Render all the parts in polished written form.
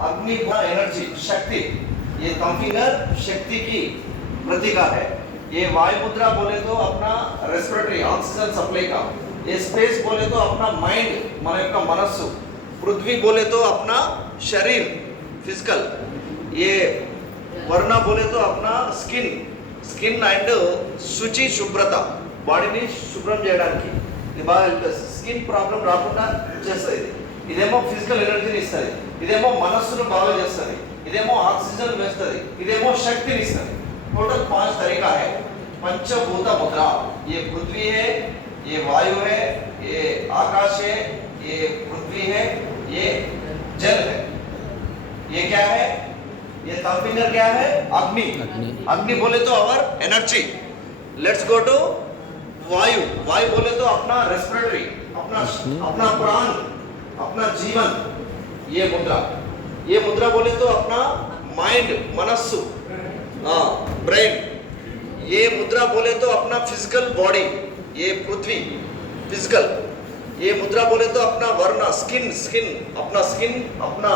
अग्नि एनर्जी शक्ति, ये थंब फिंगर शक्ति की प्रतीक है। ये वायु मुद्रा बोले तो अपना रेस्पिरेटरी ऑक्सीजन सप्लाई का, ये स्पेस बोले तो अपना माइंड मन యొక్క మనస్సు, पृथ्वी बोले तो अपना शरीर फिजिकल, ये वर्ण बोले तो अपना स्किन स्किन అండ్ శుచి శుభ్రత, బాడీని శుభ్రం చేయడానికి ఇది బాగా హెల్ప్ చేస్తుంది, స్కిన్ ప్రాబ్లం రాకుండా చేస్తుంది. ఇదేమో ఫిజికల్ ఎనర్జీని ఇస్తుంది, ఇదేమో మనస్సును బాగా చేస్తుంది, ఇదేమో ఆక్సిజన్ వేస్తుంది, ఇదేమో శక్తిని ఇస్తుంది. टोटल 5 तरीका है पंचभूत मुद्रा। ये पृथ्वी है, ये वायु है, ये आकाश है, ये पृथ्वी है, ये जल है। ये क्या है? ये थंब फिंगर क्या है? अग्नि। अग्नि बोले तो our energy. Let's go to वायु। वायु बोले तो अपना रेस्पिरेटरी, अपना प्राण, अपना जीवन। ये मुद्रा बोले तो अपना माइंड मनस्सु, ब्रेन। ये मुद्रा बोले तो अपना फिजिकल बॉडी, ये पृथ्वी फिजिकल। ये मुद्रा बोले तो अपना वर्ण स्किन अपना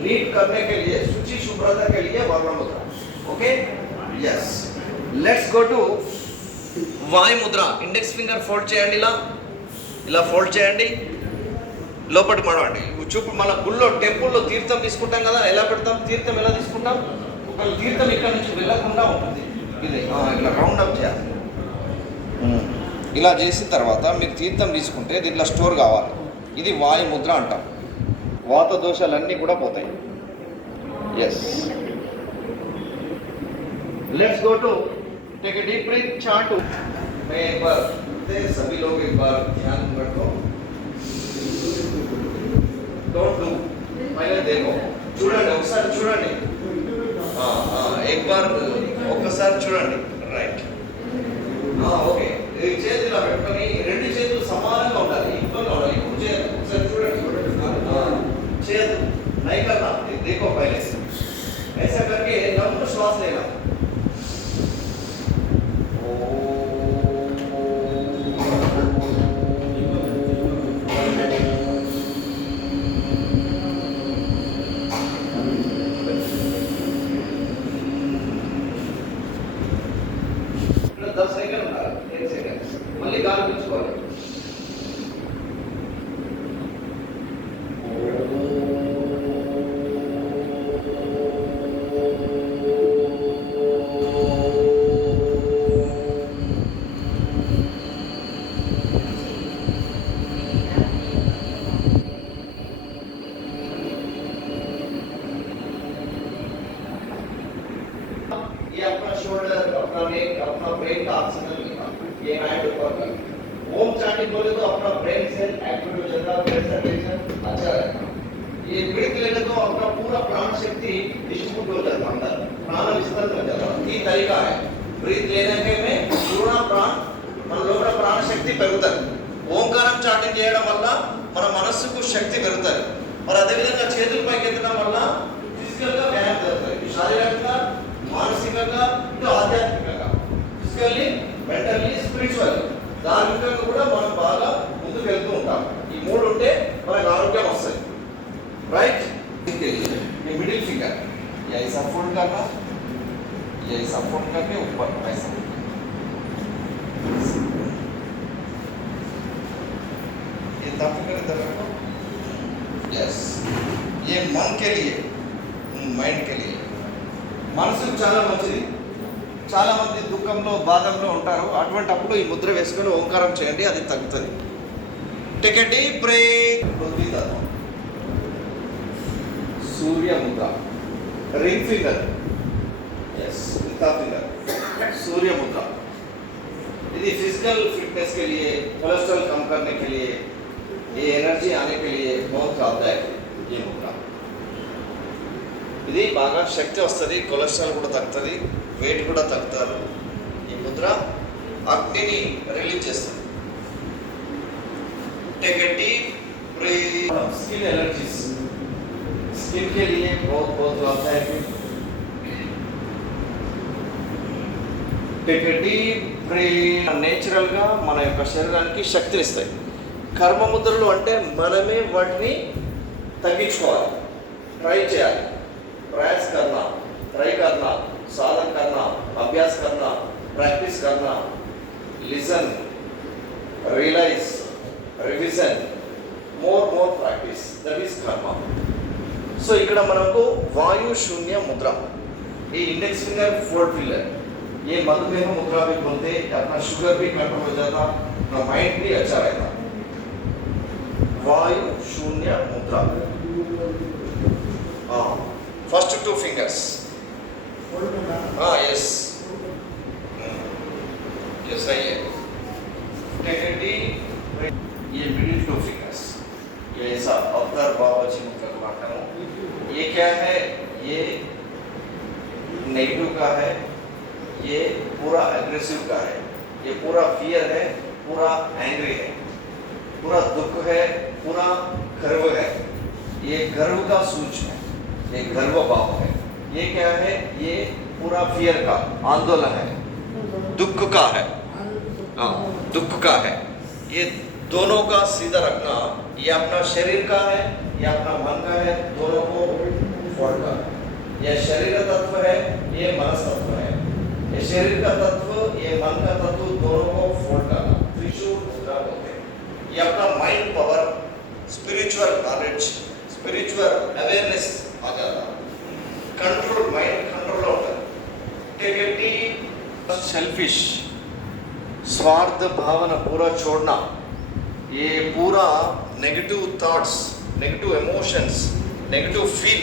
लीड करने के लिए, शुचि शुभ्रता के लिए वर्ण मुद्रा। Okay, yes. Let's go to वायु मुद्रा। इंडेक्स फिंगर फोल्ड చేయండి, ఇలా ఫోల్డ్ చేయండి, లోపలికి మడవండి. చూపు మన గుళ్ళో టెంపుల్లో తీర్థం తీసుకుంటాం కదా, ఎలా పెడతాం? తీర్థం ఎలా తీసుకుంటాం? ఒక తీర్థం ఇక్కడ నుంచి వెళ్ళకుండా ఉంటుంది, ఇది ఇలా రౌండ్ అప్ చేయాలి. ఇలా చేసిన తర్వాత మీరు తీర్థం తీసుకుంటే దీంట్లో స్టోర్ కావాలి. ఇది వాయు ముద్ర అంటాం. వాత దోషాలన్నీ కూడా పోతాయి. Yes, let's go to take a deep breath chant. मैं एक बार सभी लोग एक बार ध्यान रखो, डोंट डू, पहले देखो, చూడండి ఒకసారి చూడండి, एक बार ఒక్కసారి చూడండి, రైట్. ఓకే, ఈ చేతులు ఇలా పెట్టుకొని రెండు చేతులు సమానంగా ఉండాలి, ఈక్వల్గా ఉండాలి. ఇప్పుడు చేయదు, ఒకసారి చూడండి, చేయదు नहीं करना, देखो पहले से ऐसा करके लंबा श्वास लेना। మళ్ళీ గాలి పీల్చుకోవాలి. ये अपना शोल्डर, अपना नेक, अपना ब्रेन का ऑक्सीजन लेना, ये हैंड ऊपर कर। ओम चैंटिंग बोले तो अपना ब्रेन सेल एक्टिव हो जाता है, ब्लड सर्कुलेशन अच्छा रहता है। ये ब्रीथ लेने तो अपना पूरा प्राण शक्ति डिस्ट्रीब्यूट हो जाता है, अंदर प्राण विस्तार हो जाता है। ये तरीका है ब्रीथ लेने के में पूरा प्राण మన లోపల ప్రాణ శక్తి పెరుగుతుంది. ఓంకారం చాటింగ్ చేయడం వల్ల మన మనస్సుకు శక్తి పెరుగుతుంది. మరి అదేవిధంగా చేతుల పైకి ఎత్తడం వల్ల ఫిజికల్గా వ్యాయామం జరుగుతుంది, శారీరకంగా, మానసికంగా, ఇటు ఆధ్యాత్మికంగా, ఫిజికల్లీ, మెంటల్లీ, స్పిరిచువల్లీ, ధార్మికంగా కూడా మనం బాగా ముందుకు వెళ్తూ ఉంటాం. ఈ మూడు ఉంటే మనకు ఆరోగ్యం వస్తుంది, రైట్. ये मिडिल फिंगर ये ऐसा फोल्ड करना, ये ऐसा फोल्ड करके ऊपर ऐसा, ये थंब फिंगर इधर रखो। यस, ये मन के लिए, మైండ్ के लिए, మనసుకు చాలా మంచిది. చాలా మంది దుఃఖంలో, బాధంలో ఉంటారు. అటువంటి అప్పుడు ఈ ముద్ర వేసుకొని ఓంకారం చేయండి, అది తగ్గుతుంది. Take a deep breath. పృథ్వీ తత్వం, सूर्य मुद्रा, ring finger, yes, thumb finger, सूर्य मुद्रा। यदि फिजिकल फिटनेस के लिए, कोलेस्ट्रॉल कम करने के लिए, ये एनर्जी आने के लिए बहुत लाभदायक है ये मुद्रा। ఇది బాగా శక్తి వస్తుంది, కొలెస్ట్రాల్ కూడా తగ్గుతుంది, వెయిట్ కూడా తగ్గుతారు. ఈ ముద్ర అగ్నిని రిలీజ్ చేస్తుంది. Take a deep breath. Skin allergies, skin के लिए बहुत बहुत लाभदायक है। Take a deep breath. Natural గా మన యొక్క శరీరానికి శక్తిని ఇస్తాయి. కర్మ ముద్రలు అంటే మనమే వాటిని తగ్గించుకోవాలి, ట్రై చేయాలి, प्रयास करना, ट्राई करना, साधन करना, अभ्यास करना, प्रैक्टिस करना, listen, realise, revision, more practice, that is karma. So ఇక్కడ మనకు वायु शून्य मुद्रा, ये इंडेक्स फिंगर फोर्थ फिंगर, ये मधुमेह मुद्रा भी बोलते हैं. अपना शुगर भी कंट्रोल हो जाता, अपना माइंड भी अच्छा रहता. वायु शून्य मुद्रा. First two fingers. Yes yes सही है. Take a deep. ये मिडिल टू फिंगर्स, ये ऐसा अवतार बाबाजी मुद्रा को मानता हूँ. ये क्या है? ये नेगेटिव का है, ये पूरा एग्रेसिव का है, ये पूरा फियर है, पूरा एंग्री है, पूरा दुख है, पूरा गर्व है. ये गर्व का सूच है, ये गर्व भाव है. ये क्या है? ये पूरा फियर का आंदोलन है, दुख का है. दुख का है. ये दोनों का सीधा रखना. ये अपना शरीर का है, ये अपना मन का है, दोनों को फोड़ का. ये शरीर का तत्व है, ये मनस तत्व है. ये शरीर का तत्व, ये मन का तत्व, दोनों को फोड़ डालना. त्रिशूल मुद्रा बोलते हैं. ये अपना mind power, spiritual knowledge, spiritual awareness आ जाता. कंट्रोल, माइंड कंट्रोल होता है. Take a deep. सेल्फिश, स्वार्थ भावना पूरा छोड़ना. ये पूरा negative thoughts, negative emotions, negative feel,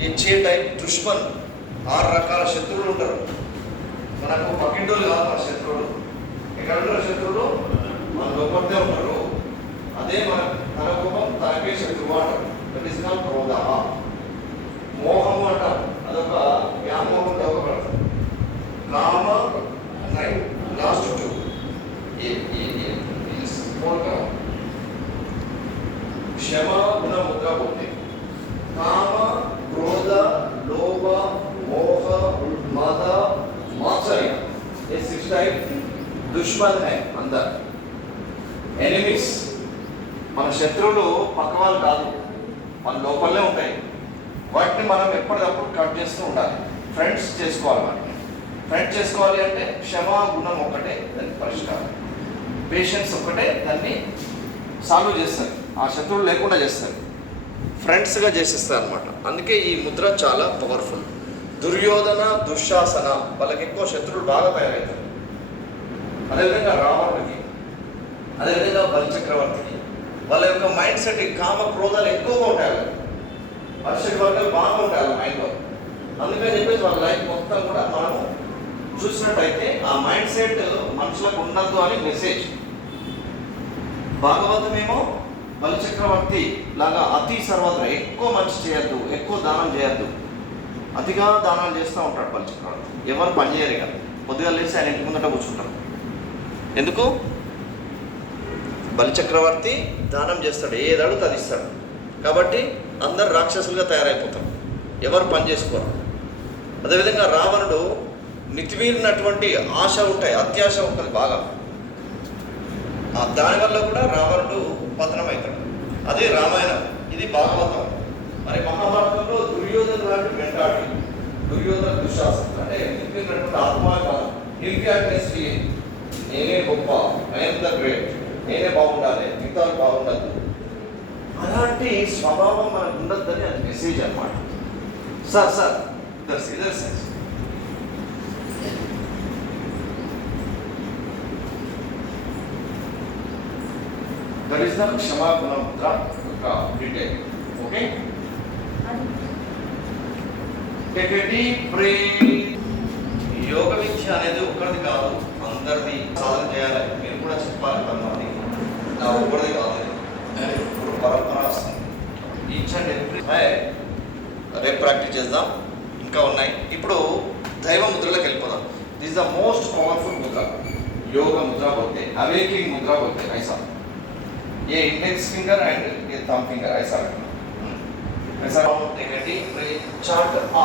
ये 6 टाइप दुश्मन, 6 రకాల శత్రువులు ఉంటారు. మనకు పక్కింటోళ్ళు కాదు మన శత్రువులు. ఎక్కడ ఉంటారు శత్రువులు? మన లోపలితే ఉంటారు. అదే తన కోపం తనకే శత్రువు అంటారు. దట్ ఈస్ కాల్డ్ క్రోధ. మోహం అంటారు, అదొక వ్యామోహం తగ్గబడతారు. కామ, లాస్ట్ 2 क्षमा गुण मुद्रा बोलते. काम, क्रोध, लोभ, मोह, मद, मात्सर्य, ये 6 टाइप दुश्मन है अंदर. ఎనిమీస్, మన శత్రువులు పక్క వాళ్ళు కాదు, మన లోపలనే ఉంటాయి. వాటిని మనం ఎప్పటికప్పుడు కట్ చేస్తూ ఉండాలి. ఫ్రెండ్స్ చేసుకోవాలి. వాటిని ఫ్రెండ్ చేసుకోవాలి అంటే క్షమా గుణం ఒకటే దానికి పరిష్కారం. పేషెన్స్ ఒక్కటే దాన్ని సాల్వ్ చేస్తారు. ఆ శత్రువులు లేకుండా చేస్తారు, ఫ్రెండ్స్గా చేసేస్తారు అనమాట. అందుకే ఈ ముద్ర చాలా పవర్ఫుల్. దుర్యోధన, దుశ్శాసన వాళ్ళకి ఎక్కువ శత్రువులు బాగా తయారవుతారు. అదేవిధంగా రావణుడికి, అదేవిధంగా బలిచక్రవర్తికి వాళ్ళ యొక్క మైండ్ సెట్ కామ క్రోధాలు ఎక్కువగా ఉంటాయి. పరిస్థితి వర్గాలు బాగా ఉంటాయి వాళ్ళ మైండ్లో. అందుకని చెప్పేసి వాళ్ళ లైఫ్ మొత్తం కూడా మనము చూసినట్టయితే ఆ మైండ్ సెట్ మనుషులకు ఉండద్దు అని మెసేజ్. భాగవతం ఏమో బలిచక్రవర్తి లాగా అతి సర్వత్ర ఎక్కువ మంచి చేయొద్దు, ఎక్కువ దానం చేయొద్దు. అతిగా దానాలు చేస్తూ ఉంటాడు బలిచక్రవర్తి. ఎవరు పని చేయరు కదా, పొద్దుగా లేచి ఆయన ఇంటి ముందట కూర్చుంటారు. ఎందుకు? బలిచక్రవర్తి దానం చేస్తాడు, ఏది అడుగుతా అది ఇస్తాడు. కాబట్టి అందరు రాక్షసులుగా తయారైపోతారు, ఎవరు పని చేసుకోరు. అదేవిధంగా రావణుడు మితిమీరినటువంటి ఆశ ఉంటాయి, అత్యాశ ఉంటుంది బాగా. దానివల్ల కూడా రావణుడు పతనమవుతాడు. అదే రామాయణం, ఇది భాగవతం. మరి మహాభారతంలో దుర్యోధన లాంటి మెంటాలిటీ, దుర్యోధన దుశ్శాసన అంటే మితిమీరినటువంటి ఆత్మాభిమానం, ఇన్ఫాక్ట్నెస్, నేనే గొప్ప, ఐఎమ్ ద గ్రేట్, నేనే బాగుండాలి, మిగతాలు బాగుండదు, అలాంటి స్వభావం మనకు ఉండద్దని అది మెసేజ్ అన్నమాట. Sir either sense. That is the Kshama Guna Mudra detail. Okay? Take a deep breath. యోగ విద్య అనేది ఒక్కరిది కాదు, అందరిది. సాధన చేయాలి, మీరు కూడా చెప్పాలి. కొంతమంది నా ఒక్కరిది కాదు, ఇప్పుడు పరంపర వస్తుంది. ఈచ్ అండ్ ఎవ్రీ రేపు ప్రాక్టీస్ చేద్దాం, ఇంకా ఉన్నాయి. ఇప్పుడు దైవ ముద్రలోకి వెళ్ళిపోదాం. This is the most powerful Mudra. యోగ ముద్ర बोलते, अवेकिंग मुद्रा बोलते. ऐसा ये इंडेक्स फिंगर एंड ये थंब फिंगर ऐसा रखना. ऐसा चार्ट आ